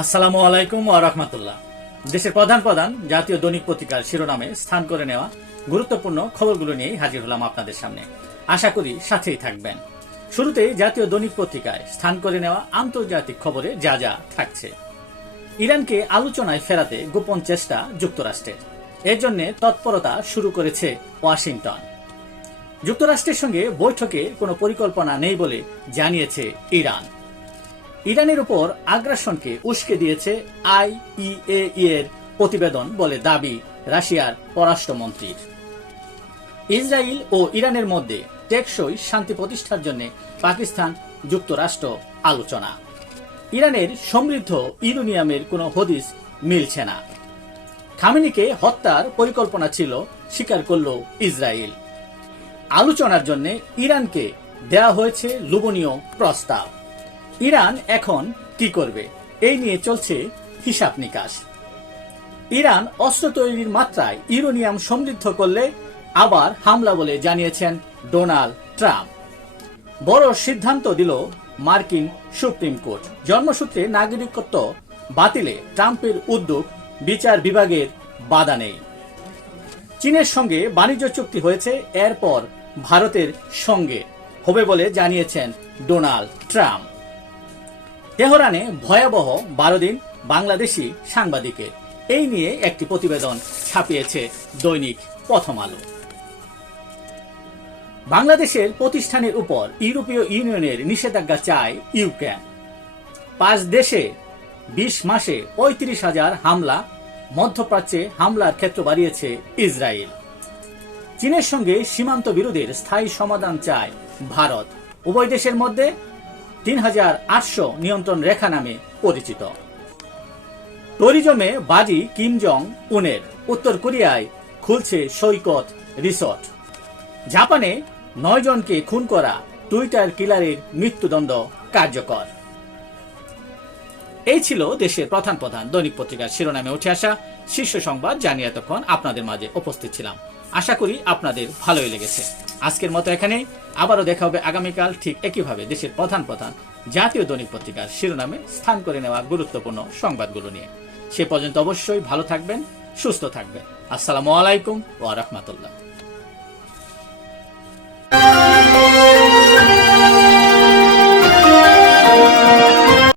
আসসালামু আলাইকুম ওয়া রাহমাতুল্লাহ। দেশের প্রধান প্রধান জাতীয় দৈনিক পত্রিকার শিরোনামে স্থান করে নেওয়া গুরুত্বপূর্ণ খবরগুলো নিয়ে হাজির হলাম আপনাদের সামনে। আশা করি সাথেই থাকবেন। শুরুতেই জাতীয় দৈনিক পত্রিকায় স্থান করে নেওয়া আন্তর্জাতিক খবরে যা যা থাকছে। ইরানকে আলোচনায় ফেরাতে গোপন চেষ্টা যুক্তরাষ্ট্রের, এর জন্য তৎপরতা শুরু করেছে ওয়াশিংটন। যুক্তরাষ্ট্রের সঙ্গে বৈঠকে কোনো পরিকল্পনা নেই বলে জানিয়েছে ইরান। ইরানের উপর আগ্রাসনকে উস্কে দিয়েছে আইএইএ এর প্রতিবেদন বলে দাবি রাশিয়ার পররাষ্ট্রমন্ত্রীর। ইসরায়েল ও ইরানের মধ্যে টেকসই শান্তি প্রতিষ্ঠার জন্য পাকিস্তান যুক্তরাষ্ট্র আলোচনা। ইরানের সমৃদ্ধ ইউরেনিয়ামের কোনো হদিস মিলছে না। খামেনিকে হত্যার পরিকল্পনা ছিল স্বীকার করল ইসরায়েল। আলোচনার জন্য ইরানকে দেয়া হয়েছে লোভনীয় প্রস্তাব। ইরান এখন কি করবে এই নিয়ে চলছে হিসাব নিকাশ। ইরান অস্ত্র তৈরির মাত্রায় ইউরেনিয়াম সমৃদ্ধ করলে আবার হামলা বলে জানিয়েছেন ডোনাল্ড ট্রাম্প। বড় সিদ্ধান্ত দিল মার্কিন সুপ্রিম কোর্ট। জন্মসূত্রে নাগরিকত্ব বাতিলে ট্রাম্পের উদ্যোগ, বিচার বিভাগের বাধা নেই। চীনের সঙ্গে বাণিজ্য চুক্তি হয়েছে, এরপর ভারতের সঙ্গে হবে বলে জানিয়েছেন ডোনাল্ড ট্রাম্প। তেহরানে ভয়াবহ 12 দিন বাংলাদেশি সাংবাদিকের, এই নিয়ে একটি প্রতিবেদন ছাপিয়েছে দৈনিক প্রথম আলো। বাংলাদেশের প্রতিষ্ঠানের উপর ইউরোপীয় ইউনিয়নের নিষেধাজ্ঞা চায় ইউক্রেন। 5 দেশে 20 মাসে 35,000 হামলা। মধ্যপ্রাচ্যে হামলার ক্ষেত্র বাড়িয়েছে ইসরায়েল। চীনের সঙ্গে সীমান্ত বিরোধের স্থায়ী সমাধান চায় ভারত। উভয় দেশের মধ্যে 3,800 নিয়ন্ত্রণ রেখা নামে পরিচিত। ট্যুরিজমে বাজি কিম জং উনের। উত্তর কোরিয়ায় খুলছে সৈকত রিসোর্ট। জাপানে 9 জনকে খুন করা টুইটার কিলারের মৃত্যুদণ্ড কার্যকর। এই ছিল দেশের প্রধান প্রধান দৈনিক পত্রিকার শিরোনামে উঠে আসা শীর্ষ সংবাদ, জানিয়ে এতক্ষণ আপনাদের মাঝে উপস্থিত ছিলাম। আশা করি আপনাদের ভালোই লেগেছে। আজকের মতো এখানে, আবারও দেখা হবে আগামীকাল ঠিক একইভাবে দেশের প্রধান প্রধান জাতীয় দৈনিক পত্রিকার শিরোনামে স্থান করে নেওয়া গুরুত্বপূর্ণ সংবাদগুলো নিয়ে। সে পর্যন্ত অবশ্যই ভালো থাকবেন, সুস্থ থাকবেন। আসসালামু আলাইকুম ওয়া রাহমাতুল্লাহ।